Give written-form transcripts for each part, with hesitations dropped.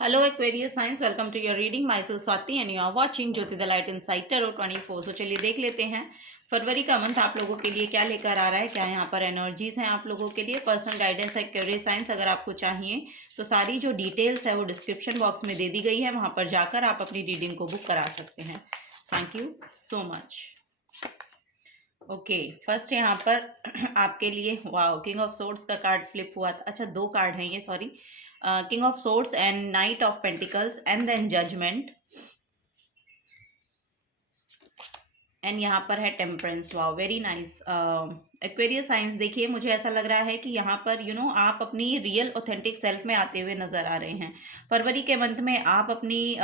Hello Aquarius Science, welcome to your reading. Myself Swati and you are watching Jyoti the Light Inside Tarot 24. So चलिए देख लेते हैं फरवरी का month आप लोगों के लिए क्या लेकर आ रहा है, क्या यहाँ पर एनर्जीज हैं आप लोगों के लिए। पर्सनल गाइडेंस एक्वेरियस साइंस अगर आपको चाहिए तो सारी जो डिटेल्स है वो डिस्क्रिप्शन बॉक्स में दे दी गई है, वहाँ पर जाकर आप अपनी रीडिंग को बुक करा सकते हैं। Thank you so much. Okay, first यहाँ पर आपके लिए वाओ किंग ऑफ सोर्ड्स का कार्ड फ्लिप हुआ था। अच्छा, दो कार्ड हैं ये, sorry. King of swords and knight of pentacles and then judgment, and यहाँ पर है temperance. Wow, very nice. Aquarius signs देखिए, मुझे ऐसा लग रहा है कि यहाँ पर आप अपनी रियल ऑथेंटिक सेल्फ में आते हुए नजर आ रहे हैं। फरवरी के मंथ में आप अपनी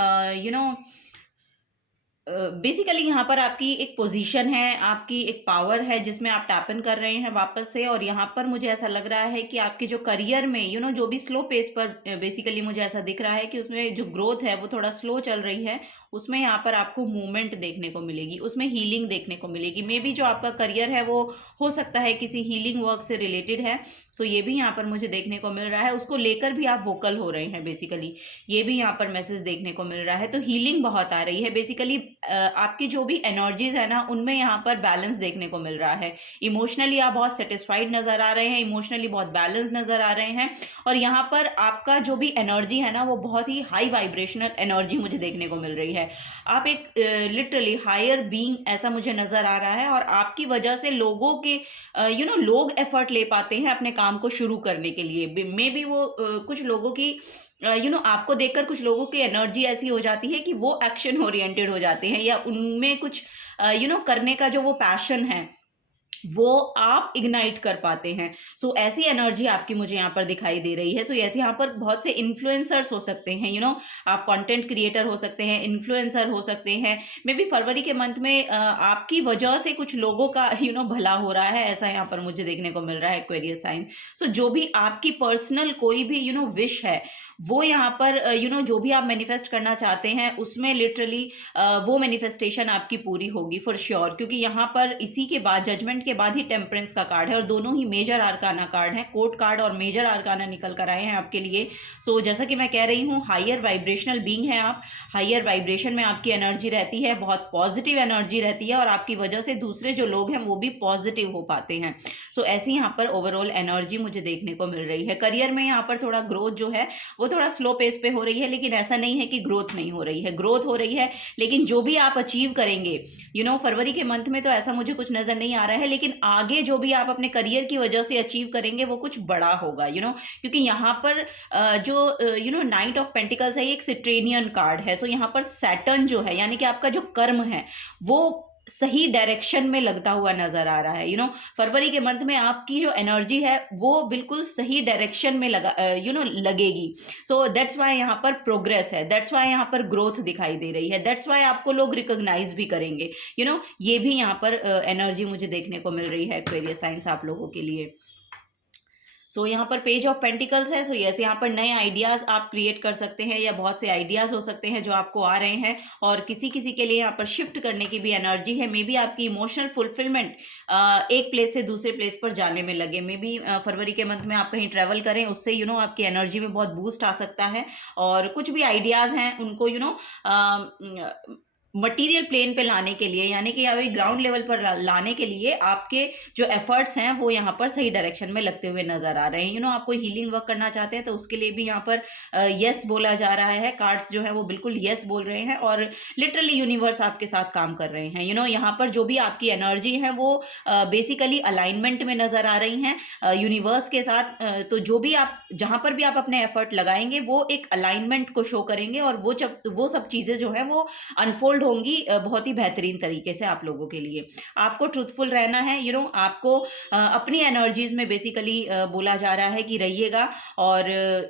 बेसिकली यहाँ पर आपकी एक पोजीशन है, आपकी एक पावर है जिसमें आप टैप इन कर रहे हैं वापस से। और यहाँ पर मुझे ऐसा लग रहा है कि आपके जो करियर में जो भी स्लो पेस पर बेसिकली मुझे ऐसा दिख रहा है कि उसमें जो ग्रोथ है वो थोड़ा स्लो चल रही है, उसमें यहाँ पर आपको मूवमेंट देखने को मिलेगी, उसमें हीलिंग देखने को मिलेगी। मे बी जो आपका करियर है वो हो सकता है किसी हीलिंग वर्क से रिलेटेड है। सो ये भी यहाँ पर मुझे देखने को मिल रहा है, उसको लेकर भी आप वोकल हो रहे हैं बेसिकली, ये भी यहाँ पर मैसेज देखने को मिल रहा है। तो हीलिंग बहुत आ रही है बेसिकली। आपकी जो भी एनर्जीज है ना, उनमें यहाँ पर बैलेंस देखने को मिल रहा है। इमोशनली आप बहुत सेटिस्फाइड नजर आ रहे हैं, इमोशनली बहुत बैलेंस नजर आ रहे हैं। और यहाँ पर आपका जो भी एनर्जी है ना, वो बहुत ही हाई वाइब्रेशनल एनर्जी मुझे देखने को मिल रही है। आप एक लिटरली हायर बीइंग ऐसा मुझे नजर आ रहा है। और आपकी वजह से लोगों के लोग एफर्ट ले पाते हैं अपने काम को शुरू करने के लिए। मे बी वो कुछ लोगों की आपको देखकर कुछ लोगों की एनर्जी ऐसी हो जाती है कि वो एक्शन ओरिएंटेड हो जाते हैं, या उनमें कुछ करने का जो वो पैशन है वो आप इग्नाइट कर पाते हैं। सो ऐसी एनर्जी आपकी मुझे यहाँ पर दिखाई दे रही है। सो ऐसे यहाँ पर बहुत से इन्फ्लुएंसर्स हो सकते हैं, आप कंटेंट क्रिएटर हो सकते हैं, इन्फ्लुएंसर हो सकते हैं। मे बी फरवरी के मंथ में आपकी वजह से कुछ लोगों का भला हो रहा है, ऐसा यहाँ पर मुझे देखने को मिल रहा है एक्वेरियस साइन। सो जो भी आपकी पर्सनल कोई भी विश है, वो यहाँ पर जो भी आप मैनिफेस्ट करना चाहते हैं उसमें लिटरली वो मैनिफेस्टेशन आपकी पूरी होगी फॉर श्योर। क्योंकि यहाँ पर इसी के बाद जजमेंट के बाद ही टेम्परेंस का कार्ड है, और दोनों ही मेजर आर्काना कार्ड है। कोर्ट कार्ड और मेजर आर्काना निकल कर आए हैं आपके लिए। सो जैसा कि मैं कह रही हूँ, हायर वाइब्रेशनल बीइंग है आप, हायर वाइब्रेशन में आपकी एनर्जी रहती है, बहुत पॉजिटिव एनर्जी रहती है, और आपकी वजह से दूसरे जो लोग हैं वो भी पॉजिटिव हो पाते हैं। सो ऐसी यहाँ पर ओवरऑल एनर्जी मुझे देखने को मिल रही है। करियर में यहाँ पर थोड़ा ग्रोथ जो है वो थोड़ा स्लो पेस पे हो रही है, लेकिन ऐसा नहीं है कि ग्रोथ नहीं हो रही है, ग्रोथ हो रही है। लेकिन जो भी आप अचीव करेंगे फरवरी के मंथ में, तो ऐसा मुझे कुछ नजर नहीं आ रहा है, लेकिन आगे जो भी आप अपने करियर की वजह से अचीव करेंगे वो कुछ बड़ा होगा। क्योंकि यहाँ पर जो नाइट ऑफ पेंटिकल्स है, ये एक सिट्रेनियन कार्ड है। सो यहाँ पर सैटर्न जो है, यानी कि आपका जो कर्म है वो सही डायरेक्शन में लगता हुआ नजर आ रहा है। फरवरी के मंथ में आपकी जो एनर्जी है वो बिल्कुल सही डायरेक्शन में लगेगी। सो दैट्स वाई यहाँ पर प्रोग्रेस है, दैट्स वाई यहाँ पर ग्रोथ दिखाई दे रही है, दैट्स वाई आपको लोग रिकॉग्नाइज भी करेंगे। ये भी यहाँ पर एनर्जी मुझे देखने को मिल रही है एक्वेरियस साइंस आप लोगों के लिए। सो यहाँ पर पेज ऑफ पेंटिकल्स है। सो यस, यहाँ पर नए आइडियाज आप क्रिएट कर सकते हैं, या बहुत से आइडियाज हो सकते हैं जो आपको आ रहे हैं, और किसी किसी के लिए यहाँ पर शिफ्ट करने की भी एनर्जी है। मे बी आपकी इमोशनल फुलफिलमेंट एक प्लेस से दूसरे प्लेस पर जाने में लगे। मे बी फरवरी के मंथ में आप कहीं ट्रैवल करें, उससे आपकी एनर्जी में बहुत बूस्ट आ सकता है। और कुछ भी आइडियाज हैं उनको मटेरियल प्लेन पे लाने के लिए, यानी कि अभी ग्राउंड लेवल पर लाने के लिए आपके जो एफर्ट्स हैं वो यहाँ पर सही डायरेक्शन में लगते हुए नजर आ रहे हैं। आप कोई हीलिंग वर्क करना चाहते हैं तो उसके लिए भी यहाँ पर यस बोला जा रहा है। कार्ड्स जो है वो बिल्कुल यस बोल रहे हैं, और लिटरली यूनिवर्स आपके साथ काम कर रहे हैं। यहाँ पर जो भी आपकी एनर्जी है वो बेसिकली अलाइनमेंट में नजर आ रही हैं यूनिवर्स के साथ। तो जो भी आप जहाँ पर भी आप अपने एफर्ट लगाएंगे वो एक अलाइनमेंट को शो करेंगे, और वो सब चीज़ें जो है वो अनफोल्ड होंगी बहुत ही बेहतरीन तरीके से आप लोगों के लिए। आपको ट्रूथफुल रहना है, आपको अपनी एनर्जीज में बेसिकली बोला जा रहा है कि रहिएगा, और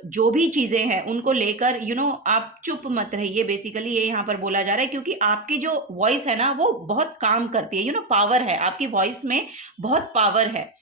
जो भी चीज़ें हैं उनको लेकर आप चुप मत रहिए, बेसिकली ये यहाँ पर बोला जा रहा है। क्योंकि आपकी जो वॉइस है ना वो बहुत काम करती है, पावर है आपकी वॉइस में, बहुत पावर है।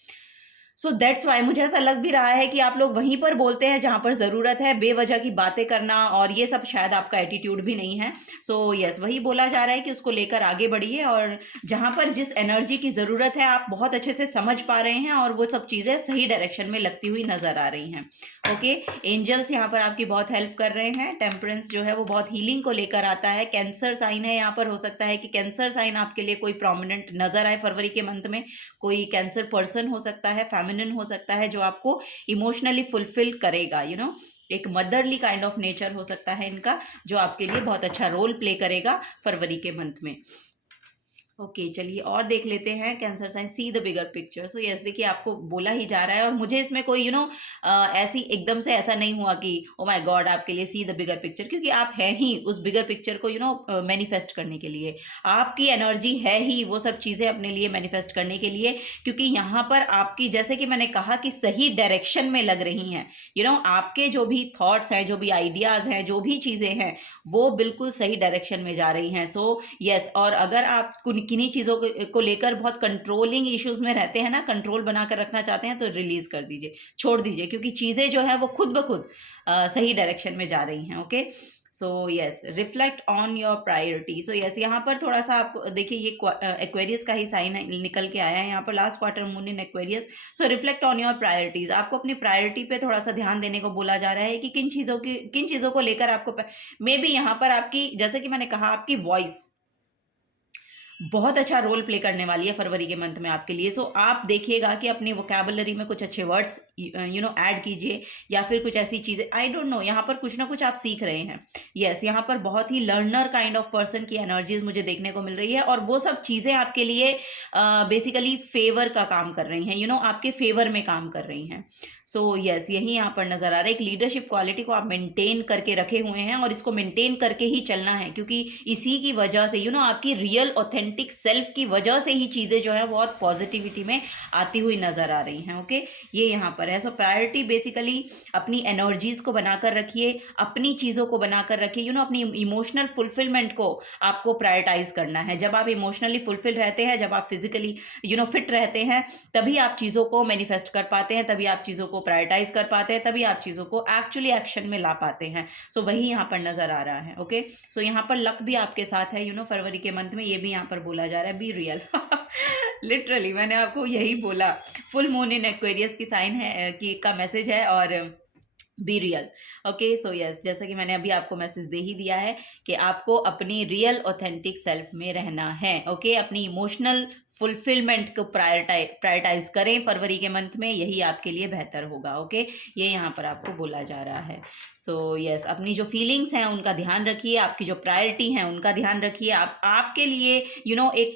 सो दैट्स वाई मुझे ऐसा लग भी रहा है कि आप लोग वहीं पर बोलते हैं जहाँ पर ज़रूरत है, बेवजह की बातें करना और ये सब शायद आपका एटीट्यूड भी नहीं है। सो यस, वही बोला जा रहा है कि उसको लेकर आगे बढ़िए, और जहाँ पर जिस एनर्जी की ज़रूरत है आप बहुत अच्छे से समझ पा रहे हैं और वो सब चीज़ें सही डायरेक्शन में लगती हुई नज़र आ रही हैं। ओके, एंजल्स यहाँ पर आपकी बहुत हेल्प कर रहे हैं। टेम्परेंस जो है वो बहुत हीलिंग को लेकर आता है। कैंसर साइन है यहाँ पर, हो सकता है कि कैंसर साइन आपके लिए कोई प्रोमिनेंट नज़र आए फरवरी के मंथ में। कोई कैंसर पर्सन हो सकता है, फेमिनिन हो सकता है, जो आपको इमोशनली फुलफिल करेगा, एक मदरली काइंड ऑफ नेचर हो सकता है इनका, जो आपके लिए बहुत अच्छा रोल प्ले करेगा फरवरी के मंथ में। ओके, चलिए और देख लेते हैं cancer sign, see the bigger picture. So yes, देखिए आपको बोला ही जा रहा है और मुझे इसमें कोई ऐसी एकदम से ऐसा नहीं हुआ कि ओ माय गॉड आपके लिए सी द बिगर पिक्चर, क्योंकि आप हैं ही उस बिगर पिक्चर को मैनिफेस्ट करने के लिए। आपकी एनर्जी है ही वो सब चीज़ें अपने लिए मैनिफेस्ट करने के लिए, क्योंकि यहाँ पर आपकी, जैसे कि मैंने कहा, कि सही डायरेक्शन में लग रही हैं। आपके जो भी थॉट्स हैं, जो भी आइडियाज़ हैं, जो भी चीज़ें हैं, वो बिल्कुल सही डायरेक्शन में जा रही हैं। सो यस, और अगर आप किन्हीं चीज़ों को लेकर बहुत कंट्रोलिंग इश्यूज में रहते हैं ना, कंट्रोल बनाकर रखना चाहते हैं, तो रिलीज कर दीजिए, छोड़ दीजिए, क्योंकि चीज़ें जो है वो खुद ब खुद सही डायरेक्शन में जा रही हैं। Okay, so yes, reflect on your priority. So yes, यहाँ पर थोड़ा सा आपको देखिए, ये एक्वेरियस का ही साइन निकल के आया है यहाँ पर, last quarter moon in Aquarius. So reflect on your priorities, आपको अपनी प्रायोरिटी पे थोड़ा सा ध्यान देने को बोला जा रहा है कि किन चीज़ों को लेकर आपको, मे बी यहाँ पर आपकी, जैसे कि मैंने कहा, आपकी वॉइस बहुत अच्छा रोल प्ले करने वाली है फरवरी के मंथ में आपके लिए। सो आप देखिएगा कि अपनी वोकैबुलरी में कुछ अच्छे वर्ड्स ऐड कीजिए, या फिर कुछ ऐसी चीज़ें, आई डोंट नो, यहाँ पर कुछ ना कुछ आप सीख रहे हैं। यस, यहाँ पर बहुत ही लर्नर काइंड ऑफ पर्सन की एनर्जीज मुझे देखने को मिल रही है, और वो सब चीज़ें आपके लिए बेसिकली फेवर का काम कर रही हैं, आपके फेवर में काम कर रही हैं। सो यस, यही यहाँ पर नज़र आ रहा है। एक लीडरशिप क्वालिटी को आप मेंटेन करके रखे हुए हैं, और इसको मेंटेन करके ही चलना है, क्योंकि इसी की वजह से आपकी रियल ऑथेंटिक सेल्फ की वजह से ही चीज़ें जो है बहुत पॉजिटिविटी में आती हुई नज़र आ रही हैं। ओके, ये यहाँ पर है। सो प्रायोरिटी बेसिकली अपनी एनर्जीज को बनाकर रखिए, अपनी चीज़ों को बनाकर रखिए, अपनी इमोशनल फुलफिलमेंट को आपको प्रायोरिटाइज करना है। जब आप इमोशनली फुलफिल रहते हैं, जब आप फिजिकली फिट रहते हैं, तभी आप चीज़ों को मैनिफेस्ट कर पाते हैं, तभी आप चीज़ों को प्रायोरिटाइज कर पाते हैं, तभी आप चीज़ों को एक्चुअली एक्शन में ला पाते हैं। सो वही यहाँ पर नज़र आ रहा है। ओके, सो यहाँ पर लक भी आपके साथ है फरवरी के मंथ में, ये भी यहाँ पर बोला जा रहा है, बी रियल। लिटरली मैंने आपको यही बोला, फुल मून इन एक्वेरियस की साइन है, की का मैसेज है, और be real. Okay, so yes, जैसा कि मैंने अभी आपको मैसेज दे ही दिया है कि आपको अपनी रियल ऑथेंटिक सेल्फ में रहना है। ओके, अपनी इमोशनल फुलफिलमेंट को प्रायोरिटाइज करें फरवरी के मंथ में, यही आपके लिए बेहतर होगा। ओके, ये यहाँ पर आपको बोला जा रहा है। सो यस, अपनी जो फीलिंग्स हैं उनका ध्यान रखिए, आपकी जो प्रायोरिटी हैं उनका ध्यान रखिए। आपके लिए एक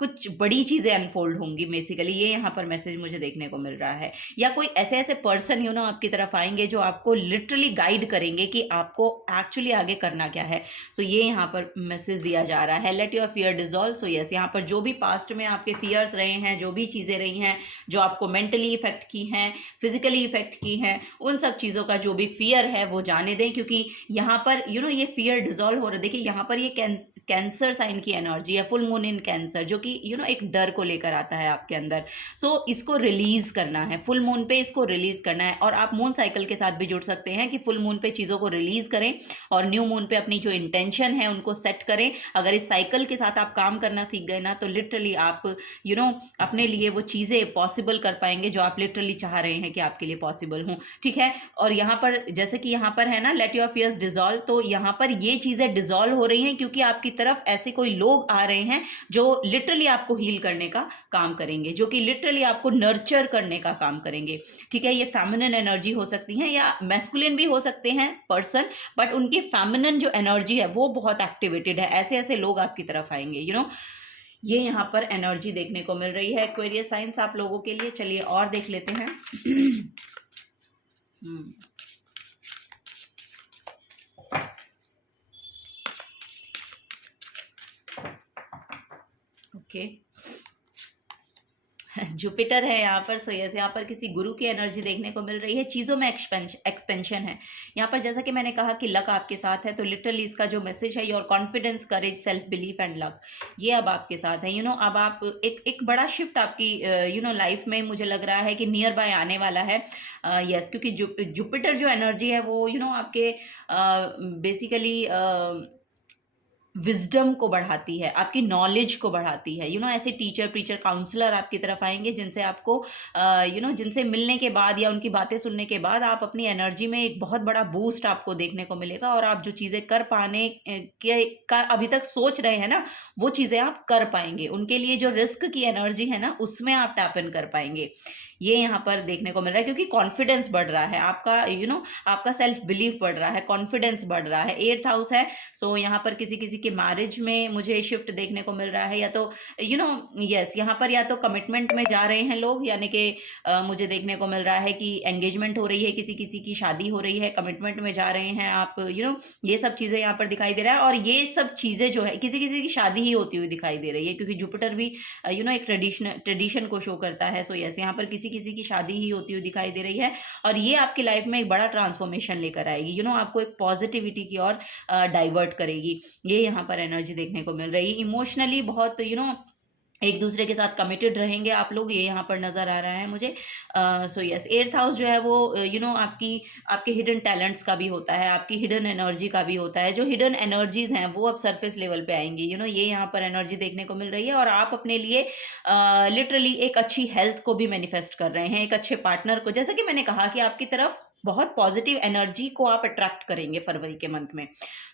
कुछ बड़ी चीज़ें अनफोल्ड होंगी बेसिकली, ये यहाँ पर मैसेज मुझे देखने को मिल रहा है। या कोई ऐसे ऐसे पर्सन आपकी तरफ आएंगे जो आपको लिटरली गाइड करेंगे कि आपको एक्चुअली आगे करना क्या है। सो ये यहाँ पर मैसेज दिया जा रहा है, let your fear dissolve. So yes, यहाँ पर जो भी पास्ट में आपके फियर्स रहे हैं, जो भी चीज़ें रही हैं जो आपको मेंटली इफेक्ट की हैं, फिजिकली इफेक्ट की हैं, उन सब चीज़ों का जो भी फियर है वो जाने दें, क्योंकि यहाँ पर ये फियर डिजॉल्व हो रहा है। देखिए यहाँ पर ये कैंसर साइन की एनर्जी है, फुल मून इन कैंसर, जो कि एक डर को लेकर आता है आपके अंदर। सो इसको रिलीज करना है, फुल मून पे इसको रिलीज करना है। और आप मून साइकिल के साथ भी जुड़ सकते हैं कि फुल मून पे चीज़ों को रिलीज करें, और न्यू मून पे अपनी जो इंटेंशन है उनको सेट करें। अगर इस साइकिल के साथ आप काम करना सीख गए ना, तो लिटरली आप अपने लिए वो चीज़ें पॉसिबल कर पाएंगे जो आप लिटरली चाह रहे हैं कि आपके लिए पॉसिबल हों। ठीक है, और यहाँ पर जैसे कि यहाँ पर है ना, लेट योर फियर्स डिजॉल्व, तो यहाँ पर ये चीज़ें डिजॉल्व हो रही हैं क्योंकि आपकी तरफ ऐसे कोई लोग आ रहे हैं जो लिटरली आपको हील करने का काम करेंगे, जो कि लिटरली आपको नर्चर करने का काम करेंगे। ठीक है, ये फेमिनिन एनर्जी हो सकती है या मैस्कुलिन भी हो सकते हैं पर्सन, बट उनकी फेमिनिन जो एनर्जी है वो बहुत एक्टिवेटेड है। ऐसे ऐसे लोग आपकी तरफ आएंगे। ये यहाँ पर एनर्जी देखने को मिल रही है एक्वेरियस साइंस आप लोगों के लिए। चलिए और देख लेते हैं। ओके, जुपिटर है यहाँ पर। सो यस, यहाँ पर किसी गुरु की एनर्जी देखने को मिल रही है। चीज़ों में एक्सपेंशन है यहाँ पर। जैसा कि मैंने कहा कि लक आपके साथ है, तो लिटरली इसका जो मैसेज है, your confidence, courage, self belief and luck, ये अब आपके साथ है। अब आप एक बड़ा शिफ्ट आपकी लाइफ में मुझे लग रहा है कि नियर बाय आने वाला है। यस, क्योंकि जुपिटर जो एनर्जी है वो आपके बेसिकली विजडम को बढ़ाती है, आपकी नॉलेज को बढ़ाती है। ऐसे टीचर, प्रीचर, काउंसलर आपकी तरफ आएंगे जिनसे आपको जिनसे मिलने के बाद या उनकी बातें सुनने के बाद आप अपनी एनर्जी में एक बहुत बड़ा बूस्ट आपको देखने को मिलेगा, और आप जो चीज़ें कर पाने के का अभी तक सोच रहे हैं ना, वो चीज़ें आप कर पाएंगे। उनके लिए जो रिस्क की एनर्जी है ना, उसमें आप टैप इन कर पाएंगे। ये यहाँ पर देखने को मिल रहा है, क्योंकि कॉन्फिडेंस बढ़ रहा है आपका, आपका सेल्फ बिलीफ बढ़ रहा है, कॉन्फिडेंस बढ़ रहा है। 8th हाउस है। सो यहाँ पर किसी किसी के मैरिज में मुझे शिफ्ट देखने को मिल रहा है, या तो यस, यहाँ पर या तो कमिटमेंट में जा रहे हैं लोग, यानी कि मुझे देखने को मिल रहा है कि एंगेजमेंट हो रही है, किसी किसी की शादी हो रही है, कमिटमेंट में जा रहे हैं आप, ये सब चीज़ें यहाँ पर दिखाई दे रहा है। और ये सब चीज़ें जो है, किसी किसी की शादी ही होती हुई दिखाई दे रही है, क्योंकि जुपिटर भी एक ट्रेडिशन को शो करता है। सो यस, यहाँ पर किसी किसी की शादी ही होती हुई दिखाई दे रही है, और ये आपकी लाइफ में एक बड़ा ट्रांसफॉर्मेशन लेकर आएगी। आपको एक पॉजिटिविटी की ओर डाइवर्ट करेगी। ये यहाँ पर एनर्जी देखने को मिल रही है। इमोशनली बहुत एक दूसरे के साथ कमिटेड रहेंगे आप लोग, ये यहाँ पर नज़र आ रहा है मुझे। सो यस, 8th हाउस जो है वो आपके हिडन टैलेंट्स का भी होता है, आपकी हिडन एनर्जी का भी होता है। जो हिडन एनर्जीज हैं वो अब सरफेस लेवल पे आएंगी। ये यहाँ पर एनर्जी देखने को मिल रही है, और आप अपने लिए लिटरली एक अच्छी हेल्थ को भी मैनिफेस्ट कर रहे हैं, एक अच्छे पार्टनर को। जैसा कि मैंने कहा कि आपकी तरफ बहुत पॉजिटिव एनर्जी को आप अट्रैक्ट करेंगे फरवरी के मंथ में।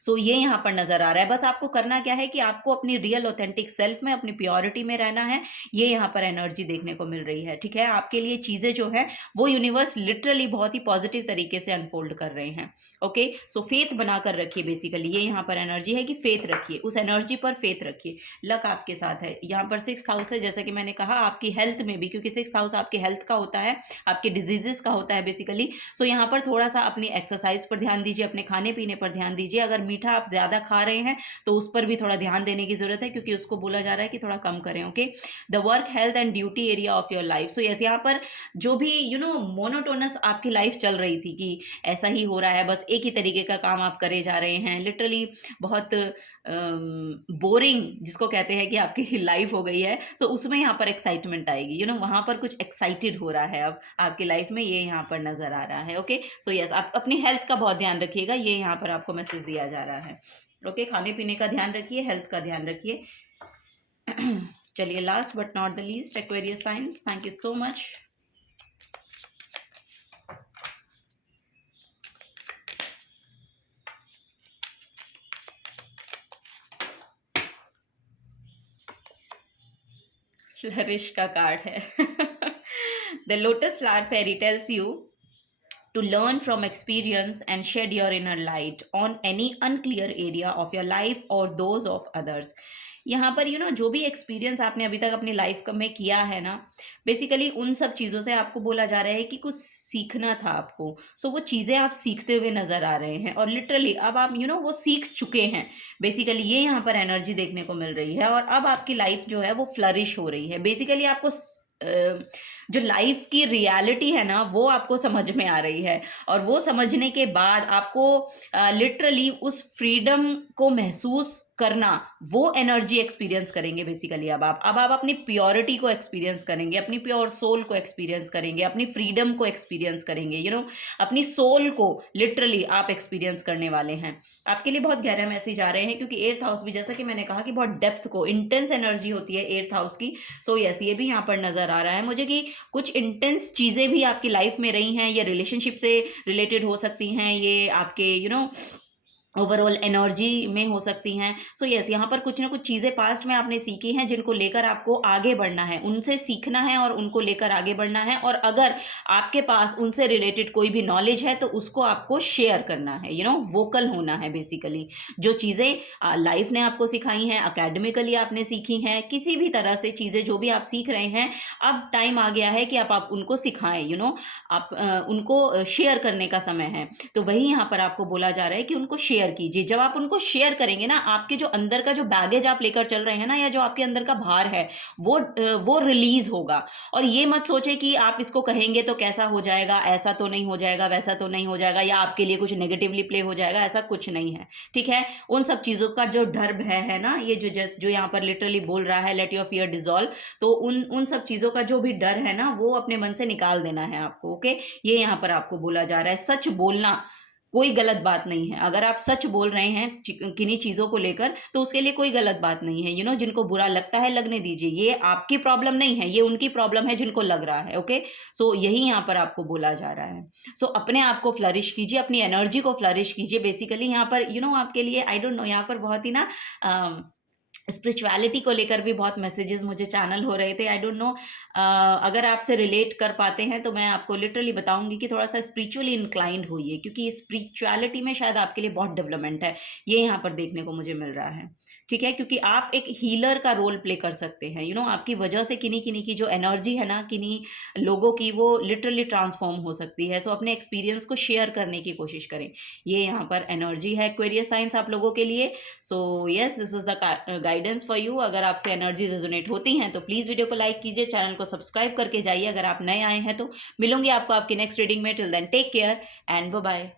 सो ये यहाँ पर नजर आ रहा है। बस आपको करना क्या है कि आपको अपनी रियल ऑथेंटिक सेल्फ में, अपनी प्योरिटी में रहना है। ये यहाँ पर एनर्जी देखने को मिल रही है, ठीक है। आपके लिए चीजें जो है वो यूनिवर्स लिटरली बहुत ही पॉजिटिव तरीके से अनफोल्ड कर रहे हैं। ओके, सो फेथ बनाकर रखिए। बेसिकली ये यहाँ पर एनर्जी है कि फेथ रखिए, उस एनर्जी पर फेथ रखिए। लक आपके साथ है। यहाँ पर 6th हाउस है, जैसा कि मैंने कहा, आपकी हेल्थ में भी, क्योंकि 6th हाउस आपके हेल्थ का होता है, आपके डिजीजेस का होता है बेसिकली। सो यहाँ पर थोड़ा सा अपनी एक्सरसाइज पर ध्यान दीजिए, अपने खाने पीने पर ध्यान दीजिए। अगर मीठा आप ज्यादा खा रहे हैं तो उस पर भी थोड़ा ध्यान देने की जरूरत है, क्योंकि उसको बोला जा रहा है कि थोड़ा कम करें। Okay, the work, health and duty area of your life. So yes, यहाँ पर जो भी मोनोटोनस आपकी लाइफ चल रही थी कि ऐसा ही हो रहा है, बस एक ही तरीके का काम आप करे जा रहे हैं, लिटरली बहुत बोरिंग जिसको कहते हैं कि आपकी लाइफ हो गई है। सो उसमें यहाँ पर एक्साइटमेंट आएगी। वहाँ पर कुछ एक्साइटेड हो रहा है अब आपकी लाइफ में, ये यहाँ पर नजर आ रहा है। ओके, सो यस, आप अपनी हेल्थ का बहुत ध्यान रखिएगा, ये यहाँ पर आपको मैसेज दिया जा रहा है। ओके, खाने पीने का ध्यान रखिए, हेल्थ का ध्यान रखिए। चलिए, last but not the least, Aquarius science, thank you so much. Flourish का कार्ड है। The lotus flower fairy tells you to learn from experience and shed your inner light on any unclear area of your life or those of others. यहाँ पर जो भी experience आपने अभी तक अपनी लाइफ में किया है ना, बेसिकली उन सब चीज़ों से आपको बोला जा रहा है कि कुछ सीखना था आपको। सो वो चीज़ें आप सीखते हुए नज़र आ रहे हैं, और लिटरली अब आप वो सीख चुके हैं। बेसिकली ये यहाँ पर एनर्जी देखने को मिल रही है, और अब आपकी लाइफ जो है वो फ्लरिश हो रही है। बेसिकली आपको जो लाइफ की रियलिटी है ना, वो आपको समझ में आ रही है, और वो समझने के बाद आपको लिटरली उस फ्रीडम को महसूस करना, वो एनर्जी एक्सपीरियंस करेंगे बेसिकली। अब आप अपनी प्योरिटी को एक्सपीरियंस करेंगे, अपनी प्योर सोल को एक्सपीरियंस करेंगे, अपनी फ्रीडम को एक्सपीरियंस करेंगे। अपनी सोल को लिटरली आप एक्सपीरियंस करने वाले हैं। आपके लिए बहुत गहरा मैसेज आ रहे हैं, क्योंकि 8th हाउस भी, जैसा कि मैंने कहा, कि बहुत डेप्थ को, इंटेंस एनर्जी होती है 8th हाउस की। सो यस, ये भी यहाँ पर नजर आ रहा है मुझे कि कुछ इंटेंस चीज़ें भी आपकी लाइफ में रही हैं। ये रिलेशनशिप से रिलेटेड हो सकती हैं, ये आपके ओवरऑल एनर्जी में हो सकती हैं। सो यस, यहाँ पर कुछ ना कुछ चीज़ें पास्ट में आपने सीखी हैं, जिनको लेकर आपको आगे बढ़ना है, उनसे सीखना है और उनको लेकर आगे बढ़ना है। और अगर आपके पास उनसे रिलेटेड कोई भी नॉलेज है तो उसको आपको शेयर करना है, वोकल होना है बेसिकली। जो चीज़ें लाइफ ने आपको सिखाई हैं, अकेडमिकली आपने सीखी हैं, किसी भी तरह से चीज़ें जो भी आप सीख रहे हैं, अब टाइम आ गया है कि आप उनको सिखाएं। आप उनको शेयर करने का समय है। तो वही यहाँ पर आपको बोला जा रहा है कि उनको शेयर शेयर कीजिए। जब आप उनको शेयर करेंगे ना, आपके जो अंदर का जो बैगेज आप लेकर चल रहे हैं ना, या जो आपके अंदर का भार है, वो रिलीज होगा। और ये मत सोचे कि आप इसको कहेंगे तो कैसा हो जाएगा, ऐसा तो नहीं हो जाएगा, वैसा तो नहीं हो जाएगा, या आपके लिए कुछ नेगेटिवली प्ले हो जाएगा, ऐसा कुछ नहीं है। ठीक है, उन सब चीज़ों का जो डर भय है ना, ये जो यहाँ पर लिटरली बोल रहा है, लेट योर फियर डिजॉल्व, तो उन सब चीज़ों का जो भी डर है ना, वो अपने मन से निकाल देना है आपको। ओके, ये यहाँ पर आपको बोला जा रहा है। सच बोलना कोई गलत बात नहीं है। अगर आप सच बोल रहे हैं किन्हीं चीज़ों को लेकर, तो उसके लिए कोई गलत बात नहीं है। जिनको बुरा लगता है लगने दीजिए, ये आपकी प्रॉब्लम नहीं है, ये उनकी प्रॉब्लम है जिनको लग रहा है। ओके, सो यही यहाँ पर आपको बोला जा रहा है। सो अपने आप को फ्लरिश कीजिए, अपनी एनर्जी को फ्लरिश कीजिए। बेसिकली यहाँ पर आपके लिए आई डोंट नो, यहाँ पर बहुत ही ना स्पिरिचुअलिटी को लेकर भी बहुत मैसेजेस मुझे चैनल हो रहे थे। आई डोंट नो, अगर आपसे रिलेट कर पाते हैं तो मैं आपको लिटरली बताऊंगी कि थोड़ा सा स्पिरिचुअली इंक्लाइंड होइए, क्योंकि स्पिरिचुअलिटी में शायद आपके लिए बहुत डेवलपमेंट है, ये यहाँ पर देखने को मुझे मिल रहा है। ठीक है, क्योंकि आप एक हीलर का रोल प्ले कर सकते हैं। आपकी वजह से किन्हीं किन्हीं की जो एनर्जी है ना, किन्हीं लोगों की, वो लिटरली ट्रांसफॉर्म हो सकती है। सो अपने एक्सपीरियंस को शेयर करने की कोशिश करें। ये यहाँ पर एनर्जी है एक्वेरियस साइंस आप लोगों के लिए। So yes, this is the guidance for you. अगर आपसे एनर्जी रेजोनेट होती हैं तो प्लीज़ वीडियो को लाइक कीजिए, चैनल को सब्सक्राइब करके जाइए अगर आप नए आए हैं तो। मिलूंगी आपको आपकी नेक्स्ट रीडिंग में। Till then take care and bye bye.